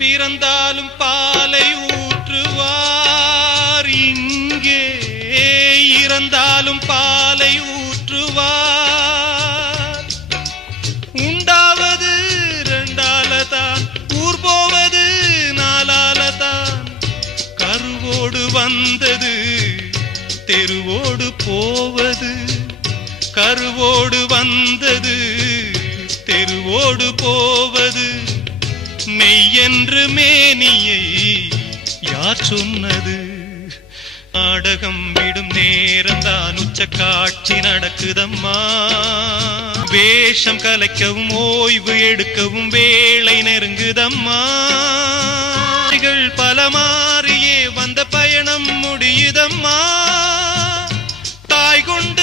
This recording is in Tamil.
பிறந்தாலும் பாலை ஊற்றுவார், இங்கே இறந்தாலும் பாலை ஊற்றுவார். உண்டாவது ரெண்டாலதான், ஊர் போவது நாலாலதான். கருவோடு வந்தது தெருவோடு போவது, கருவோடு வந்தது தெருவோடு போவது. மெய்யென்று மேனியை யார் சொன்னது? நாடகம் விடும் நேரம்தான் உச்ச காட்சி நடக்குதம்மா. வேஷம் கலைக்கவும் ஓய்வு எடுக்கவும் வேளை நெருங்குதம்மா. பல மாறியே வந்த பயணம் முடியுதம்மா. தாய் கொண்ட